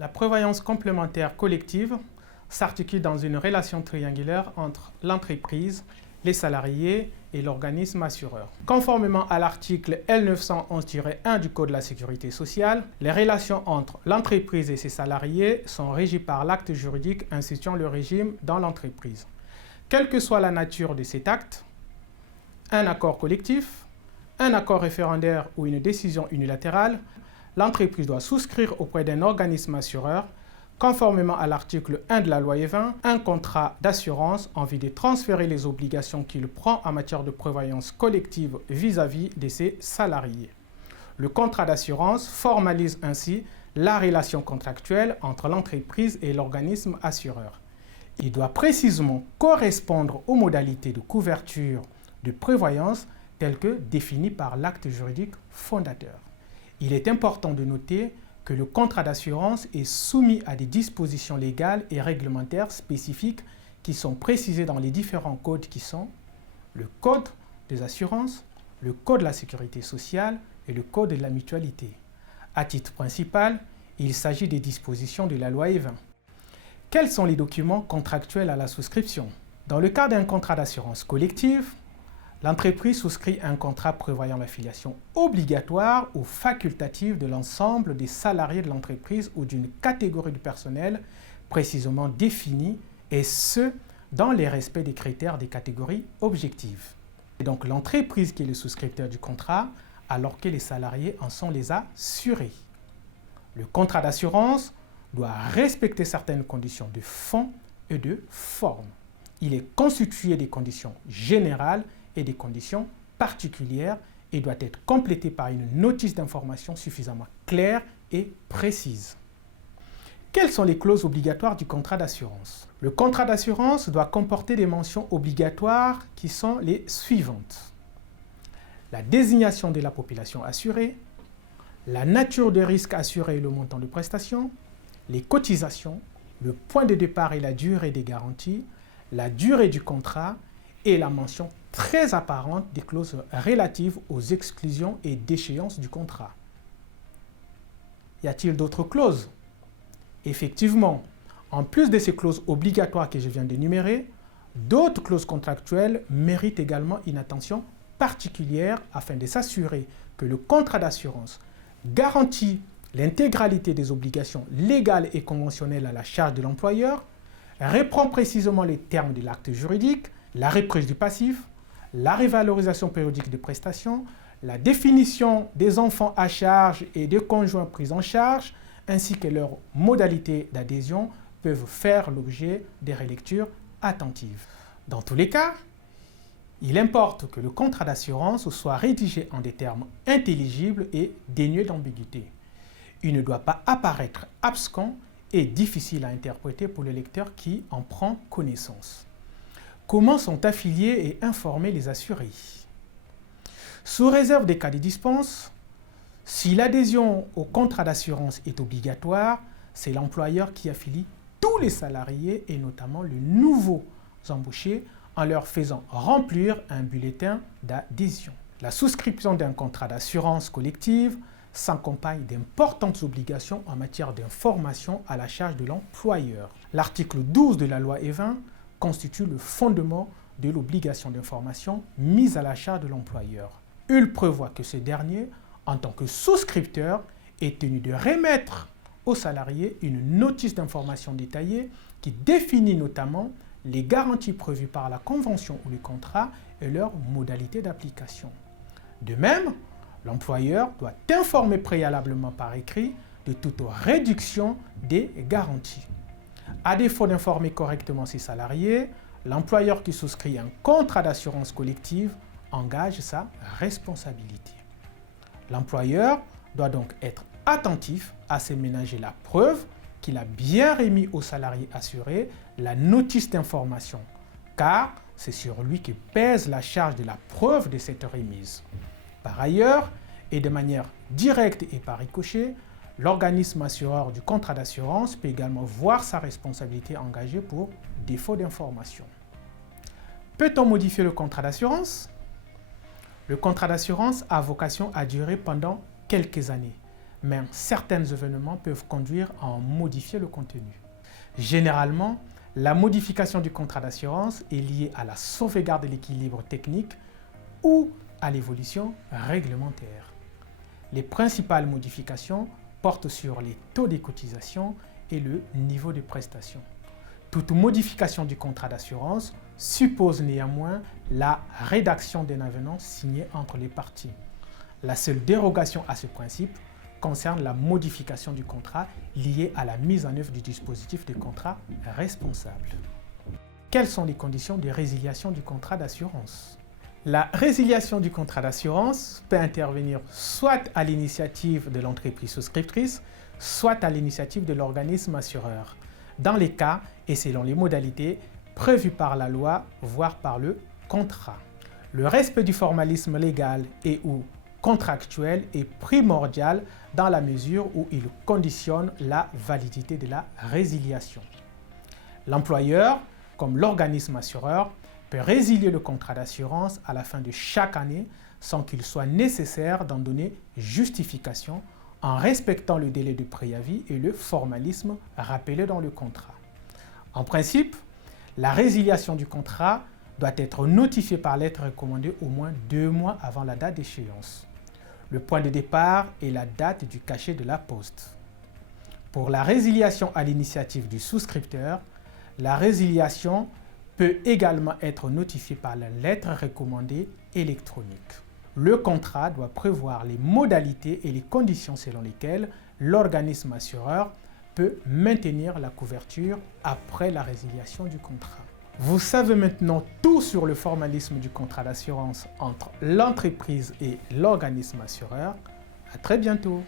La prévoyance complémentaire collective s'articule dans une relation triangulaire entre l'entreprise, les salariés et l'organisme assureur. Conformément à l'article L911-1 du Code de la sécurité sociale, les relations entre l'entreprise et ses salariés sont régies par l'acte juridique instituant le régime dans l'entreprise. Quelle que soit la nature de cet acte, un accord collectif, un accord référendaire ou une décision unilatérale, l'entreprise doit souscrire auprès d'un organisme assureur, conformément à l'article 1 de la loi E20, un contrat d'assurance en vue de transférer les obligations qu'il prend en matière de prévoyance collective vis-à-vis de ses salariés. Le contrat d'assurance formalise ainsi la relation contractuelle entre l'entreprise et l'organisme assureur. Il doit précisément correspondre aux modalités de couverture de prévoyance telles que définies par l'acte juridique fondateur. Il est important de noter que le contrat d'assurance est soumis à des dispositions légales et réglementaires spécifiques qui sont précisées dans les différents codes qui sont le Code des assurances, le Code de la sécurité sociale et le Code de la mutualité. À titre principal, il s'agit des dispositions de la loi E20. Quels sont les documents contractuels à la souscription? Dans le cas d'un contrat d'assurance collective, l'entreprise souscrit un contrat prévoyant l'affiliation obligatoire ou facultative de l'ensemble des salariés de l'entreprise ou d'une catégorie de personnel précisément définie, et ce, dans les respects des critères des catégories objectives. C'est donc l'entreprise qui est le souscripteur du contrat, alors que les salariés en sont les assurés. Le contrat d'assurance doit respecter certaines conditions de fond et de forme. Il est constitué des conditions générales et des conditions particulières et doit être complété par une notice d'information suffisamment claire et précise. Quelles sont les clauses obligatoires du contrat d'assurance? Le contrat d'assurance doit comporter des mentions obligatoires qui sont les suivantes. La désignation de la population assurée, la nature de risque assuré et le montant de prestation, les cotisations, le point de départ et la durée des garanties, la durée du contrat et la mention très apparente des clauses relatives aux exclusions et déchéances du contrat. Y a-t-il d'autres clauses? Effectivement, en plus de ces clauses obligatoires que je viens d'énumérer, d'autres clauses contractuelles méritent également une attention particulière afin de s'assurer que le contrat d'assurance garantit l'intégralité des obligations légales et conventionnelles à la charge de l'employeur, reprend précisément les termes de l'acte juridique, la reprise du passif, la revalorisation périodique des prestations, la définition des enfants à charge et des conjoints pris en charge, ainsi que leurs modalités d'adhésion peuvent faire l'objet des relectures attentives. Dans tous les cas, il importe que le contrat d'assurance soit rédigé en des termes intelligibles et dénués d'ambiguïté. Il ne doit pas apparaître abscons et difficile à interpréter pour le lecteur qui en prend connaissance. Comment sont affiliés et informés les assurés? Sous réserve des cas de dispense, si l'adhésion au contrat d'assurance est obligatoire, c'est l'employeur qui affilie tous les salariés et notamment les nouveaux embauchés en leur faisant remplir un bulletin d'adhésion. La souscription d'un contrat d'assurance collective s'accompagne d'importantes obligations en matière d'information à la charge de l'employeur. L'article 12 de la loi E20 constitue le fondement de l'obligation d'information mise à la charge de l'employeur. Il prévoit que ce dernier, en tant que souscripteur, est tenu de remettre aux salariés une notice d'information détaillée qui définit notamment les garanties prévues par la convention ou le contrat et leurs modalités d'application. De même, l'employeur doit informer préalablement par écrit de toute réduction des garanties. À défaut d'informer correctement ses salariés, l'employeur qui souscrit un contrat d'assurance collective engage sa responsabilité. L'employeur doit donc être attentif à se ménager la preuve qu'il a bien remis aux salariés assurés la notice d'information, car c'est sur lui que pèse la charge de la preuve de cette remise. Par ailleurs, et de manière directe et par ricochet, l'organisme assureur du contrat d'assurance peut également voir sa responsabilité engagée pour défaut d'information. Peut-on modifier le contrat d'assurance? Le contrat d'assurance a vocation à durer pendant quelques années, mais certains événements peuvent conduire à en modifier le contenu. Généralement, la modification du contrat d'assurance est liée à la sauvegarde de l'équilibre technique ou à l'évolution réglementaire. Les principales modifications portent sur les taux des cotisations et le niveau de prestation. Toute modification du contrat d'assurance suppose néanmoins la rédaction d'un avenant signé entre les parties. La seule dérogation à ce principe concerne la modification du contrat liée à la mise en œuvre du dispositif de contrat responsable. Quelles sont les conditions de résiliation du contrat d'assurance? La résiliation du contrat d'assurance peut intervenir soit à l'initiative de l'entreprise souscriptrice, soit à l'initiative de l'organisme assureur, dans les cas et selon les modalités prévues par la loi, voire par le contrat. Le respect du formalisme légal et ou contractuel est primordial dans la mesure où il conditionne la validité de la résiliation. L'employeur, comme l'organisme assureur, peut résilier le contrat d'assurance à la fin de chaque année sans qu'il soit nécessaire d'en donner justification en respectant le délai de préavis et le formalisme rappelé dans le contrat. En principe, la résiliation du contrat doit être notifiée par lettre recommandée au moins 2 mois avant la date d'échéance. Le point de départ est la date du cachet de la poste. Pour la résiliation à l'initiative du souscripteur, la résiliation peut également être notifiée par la lettre recommandée électronique. Le contrat doit prévoir les modalités et les conditions selon lesquelles l'organisme assureur peut maintenir la couverture après la résiliation du contrat. Vous savez maintenant tout sur le formalisme du contrat d'assurance entre l'entreprise et l'organisme assureur. À très bientôt.